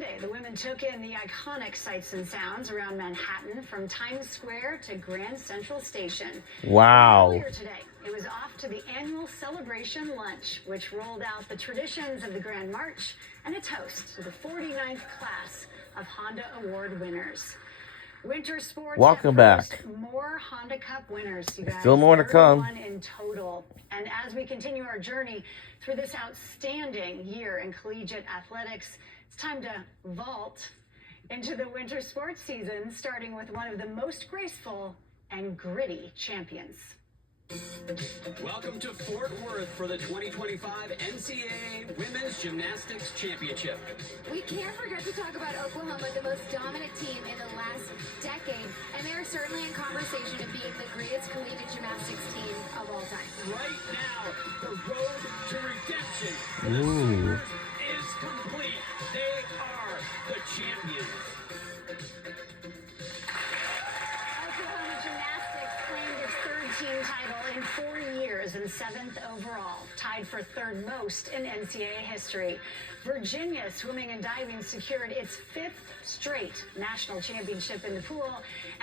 Sunday, the women took in the iconic sights and sounds around Manhattan from Times Square to Grand Central Station. Wow. Earlier today, it was off to the annual celebration lunch, which rolled out the traditions of the Grand March and a toast to the 49th class of Honda Award winners. Winter sports Welcome back. More Honda Cup winners, you guys. Still more to come. 31 in total. And as we continue our journey through this outstanding year in collegiate athletics, it's time to vault into the winter sports season, starting with one of the most graceful and gritty champions. Welcome to Fort Worth for the 2025 NCAA Women's Gymnastics Championship. We can't forget to talk about Oklahoma, the most dominant team in the last decade, and they are certainly in conversation of being the greatest collegiate gymnastics team of all time. Right now, the road to redemption for the Ooh. Sooners is complete. They are the champions. Oklahoma Gymnastics claimed its third team title in 4 years and 7th overall, tied for third most in NCAA history. Virginia Swimming and Diving secured its 5th straight national championship in the pool,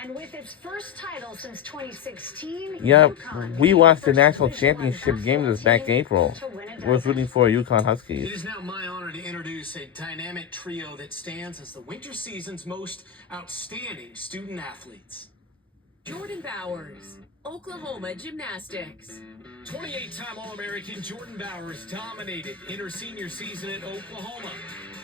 and with its first title since 2016, Yep, UConn we became watched the first national Division I championship game this basketball back in April. to win a Was rooting for UConn It Huskies. is now my honor to introduce a dynamic trio that stands as the winter season's most outstanding student athletes. Jordan Bowers, Oklahoma Gymnastics. 28-time All-American Jordan Bowers dominated in her senior season at Oklahoma.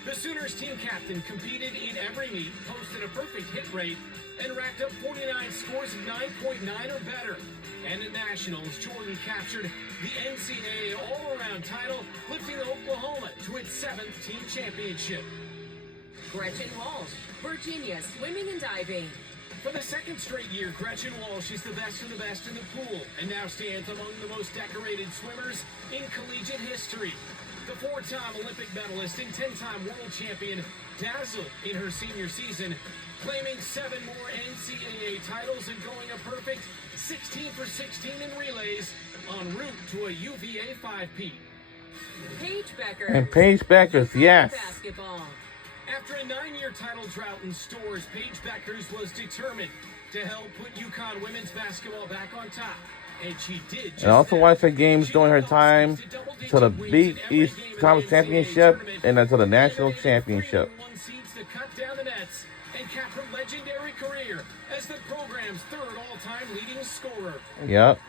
The Sooners team captain competed in every meet, posted a perfect hit rate, and racked up 49 scores of 9.9 or better. And at Nationals, Jordan captured the NCAA all-around title, lifting Oklahoma to its 7th team championship. Gretchen Walsh, Virginia Swimming and Diving. For the second straight year, Gretchen Walsh is the best of the best in the pool and now stands among the most decorated swimmers in collegiate history. The 4-time Olympic medalist and 10-time world champion dazzled in her senior season, claiming 7 more NCAA titles and going a perfect 16 for 16 in relays en route to a UVA 5-peat. Paige Becker. And Paige Beckers, yes. Basketball. After a 9-year title drought in stores, Paige Beckers was determined to help put UConn women's basketball back on top. And she did just And also that. watched her games during her time to the Big East Conference Championship and then to the National Championship. One seeds to cut down the nets and cap her legendary career as the program's third all-time leading scorer. Yep.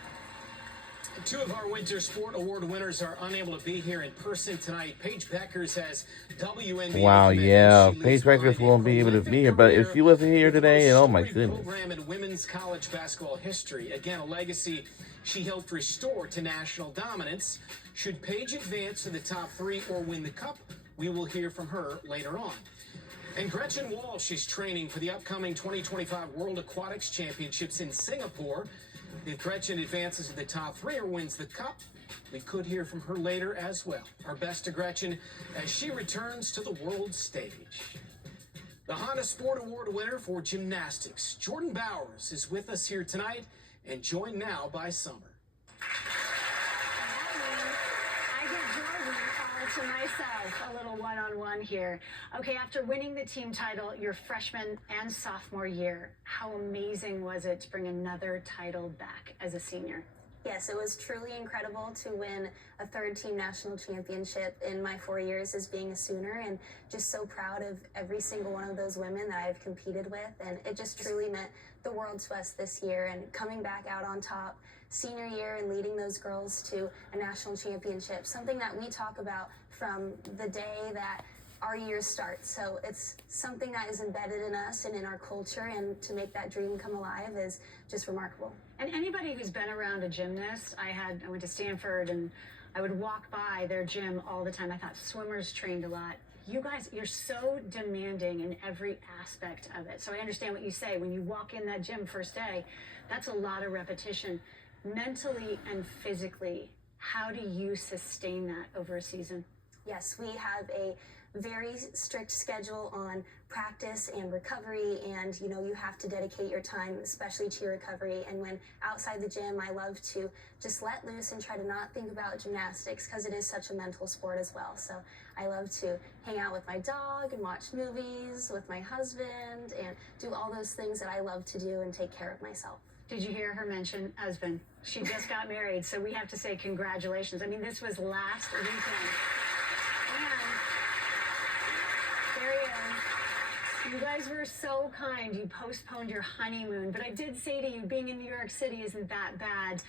Two of our Winter Sport Award winners are unable to be here in person tonight. Paige Beckers has WNBA. Wow, commitment. yeah. She leaves Paige Beckers behind a won't be able to prolific be here, but if career she wasn't here with the today, most oh my storied goodness. program in women's college basketball history. Again, a legacy she helped restore to national dominance. Should Paige advance to the top 3 or win the cup, we will hear from her later on. And Gretchen Walsh is training for the upcoming 2025 World Aquatics Championships in Singapore. If Gretchen advances to the top 3 or wins the cup, we could hear from her later as well. Our best to Gretchen as she returns to the world stage. The Honda Sport Award winner for gymnastics, Jordan Bowers, is with us here tonight and joined now by Summer. I get Jordan all to myself, a little one-on-one here. Okay, after winning the team title your freshman and sophomore year, how amazing was it to bring another title back as a senior? Yes, it was truly incredible to win a third team national championship in my 4 years as being a Sooner, and just so proud of every single one of those women that I've competed with. And it just truly meant the world to us this year, and coming back out on top senior year and leading those girls to a national championship, something that we talk about from the day that our years start. So it's something that is embedded in us and in our culture, and to make that dream come alive is just remarkable. And anybody who's been around a gymnast, I went to Stanford and I would walk by their gym all the time. I thought swimmers trained a lot. You guys, you're so demanding in every aspect of it. So I understand what you say. When you walk in that gym first day, that's a lot of repetition. Mentally and physically, how do you sustain that over a season? Yes, we have a very strict schedule on practice and recovery, and you know, you have to dedicate your time especially to your recovery. And when outside the gym, I love to just let loose and try to not think about gymnastics, because it is such a mental sport as well. So I love to hang out with my dog and watch movies with my husband and do all those things that I love to do and take care of myself. Did you hear her mention husband? She just got married, so we have to say congratulations. I mean, this was last weekend. And there he is. You guys were so kind. You postponed your honeymoon, but I did say to you, being in New York City isn't that bad.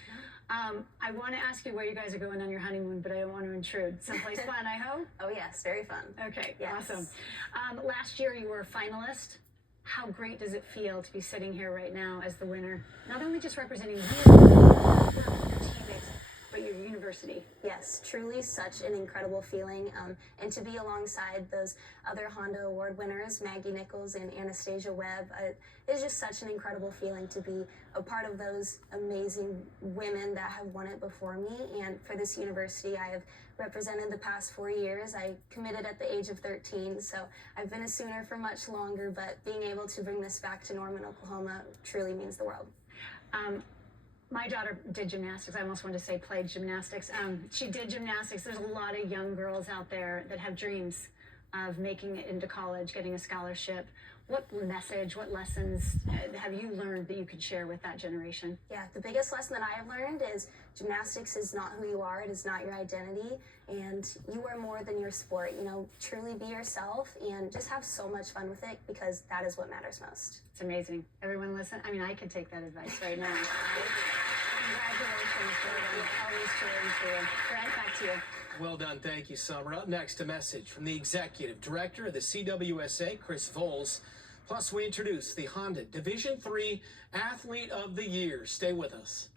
I want to ask you where you guys are going on your honeymoon, but I don't want to intrude. Someplace fun, I hope? Oh yes, very fun. Okay, Yes. awesome. Last year you were a finalist. How great does it feel to be sitting here right now as the winner? Not only just representing you, your teammates, but your university. Yes, truly such an incredible feeling. And to be alongside those other Honda Award winners, Maggie Nichols and Anastasia Webb, it's just such an incredible feeling to be a part of those amazing women that have won it before me. And for this university, I have represented the past 4 years. I committed at the age of 13, so I've been a Sooner for much longer, but being able to bring this back to Norman, Oklahoma truly means the world. My daughter did gymnastics. I almost wanted to say played gymnastics. She did gymnastics. There's a lot of young girls out there that have dreams of making it into college, getting a scholarship. What message, what lessons have you learned that you could share with that generation? Yeah, the biggest lesson that I have learned is gymnastics is not who you are, it is not your identity, and you are more than your sport. You know, truly be yourself and just have so much fun with it, because that is what matters most. It's amazing. Everyone listen. I mean, I could take that advice right now. Congratulations, Jordan. Always cheering for you. Brent, back to you. Well done. Thank you, Summer. Up next, a message from the executive director of the CWSA, Chris Voles. Plus, we introduce the Honda Division III Athlete of the Year. Stay with us.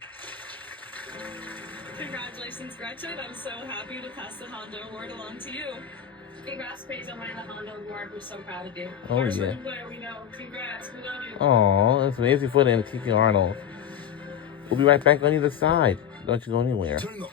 Congratulations, Gretchen. I'm so happy to pass the Honda Award along to you. Congrats, Paige, on winning the Honda Award. We're so proud of you. Oh, First yeah. winning player we know. Congrats. We love you. Oh, that's amazing for them, Kiki Arnold. We'll be right back on either side. Don't you go anywhere. Turn the